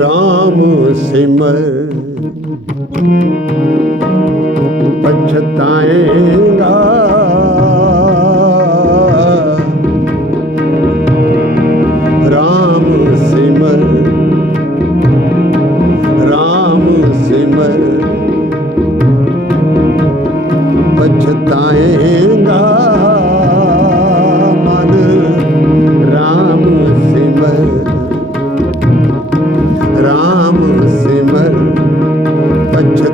RAM simar पछताएगा Ram सिमर राम सिमर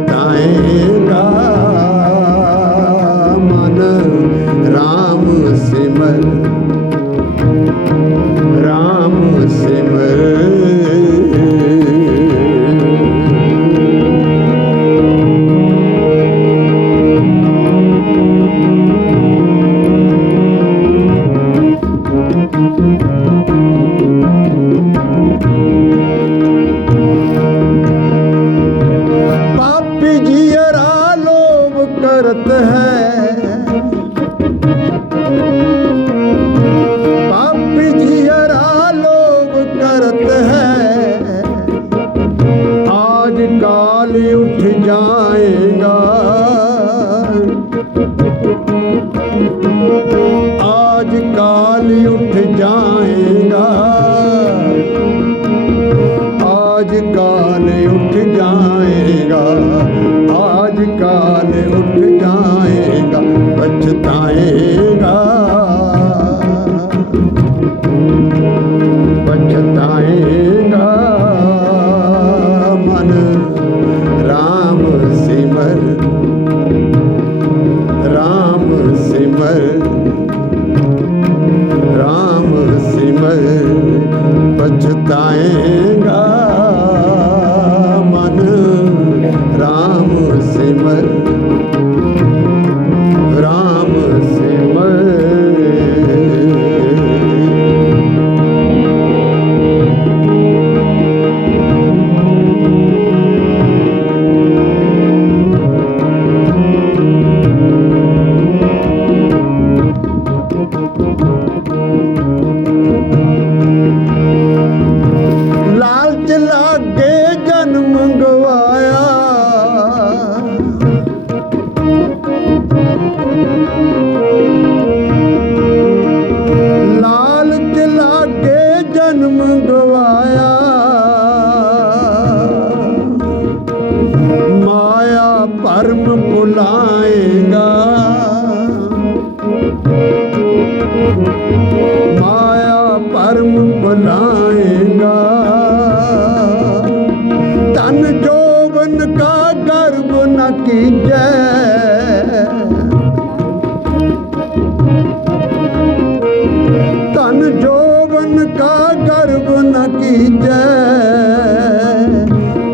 ਪਛਤਾਏਗਾ ਕਾਲ ਉੱਠ ਜਾਏਗਾ। ਆਜ ਕਾਲ ਉੱਠ ਜਾਏਗਾ ਆਜ ਕਾਲ ਉੱਠ ਜਾਏਗਾ ਪਛਤਾਏਗਾ। ਤਨ ਜੋਬਨ ਕਾ ਗਰਬ ਨਾ ਤਨ ਜੋਬਨ ਕਾ ਗਰਬ ਨਾ ਕੀਜੈ।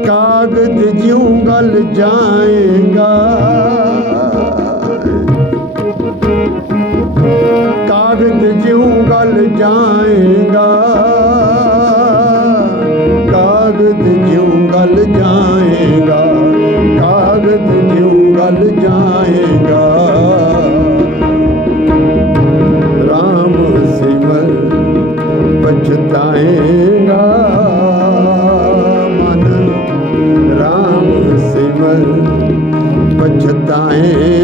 ਕਾਗਦ ਜਿਉ ਜਾਏਗਾ। ਕਾਗਜ਼ ਜਿਉ ਗੱਲ ਜਾਏਗਾ। ਪਛਤਾਏਗਾ। ਮਨ RAM ਸਿਮਰ ਪਛਤਾਏ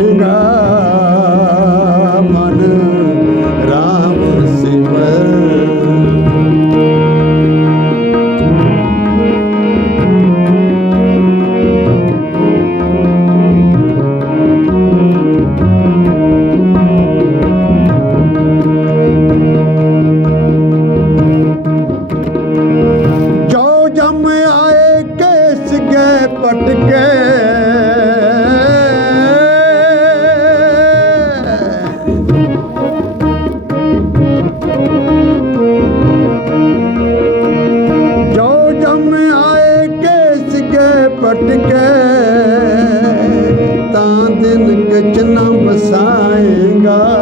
ਦਿਨ ਕਿਚ ਨਾ ਬਸਾਏਗਾ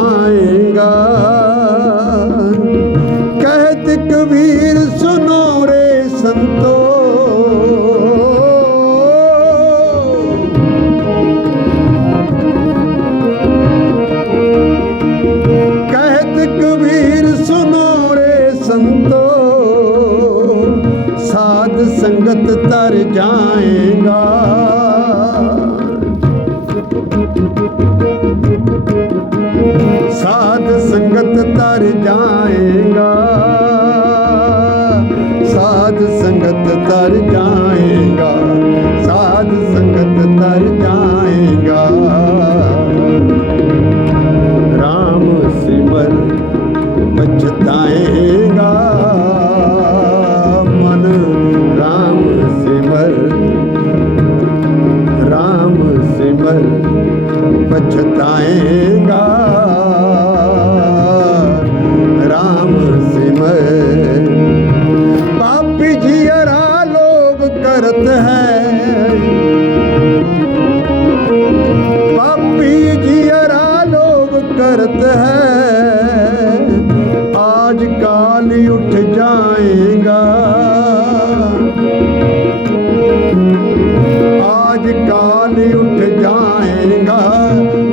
ਜਾਏਗਾ। ਕਹਿਤ ਕਬੀਰ ਸੁਨੋ ਰੇ ਸੰਤੋ। ਕਹਿਤ ਕਬੀਰ ਸੁਨੋ ਰੇ ਸੰਤੋ। ਸਾਧ ਸੰਗਤ ਤਰ ਜਾਏ। ਸਾਧ ਸੰਗਤ ਤਰ ਜਾਏਗਾ, ਸਾਧ ਸੰਗਤ ਤਰ ਜਾਏਗਾ। ਰਾਮ ਸਿਮਰ ਬਚਤਾਏਗਾ ਮਨ ਰਾਮ ਸਿਮਰ ਰਾਮ ਸਿਮਰ ਬਚਤਾਏ जाएगा,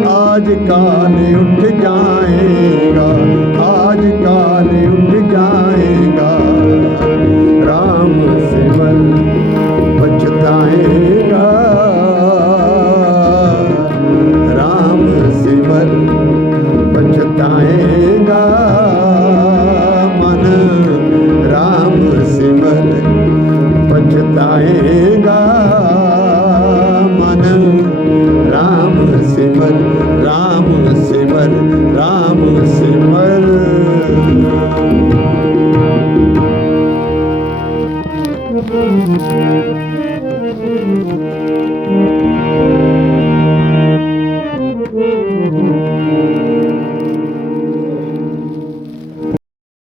आज काल उठ जाएगा, आज काल उठ जाएगा। राम सिमल बचताएगा राम सिमल पछताएगा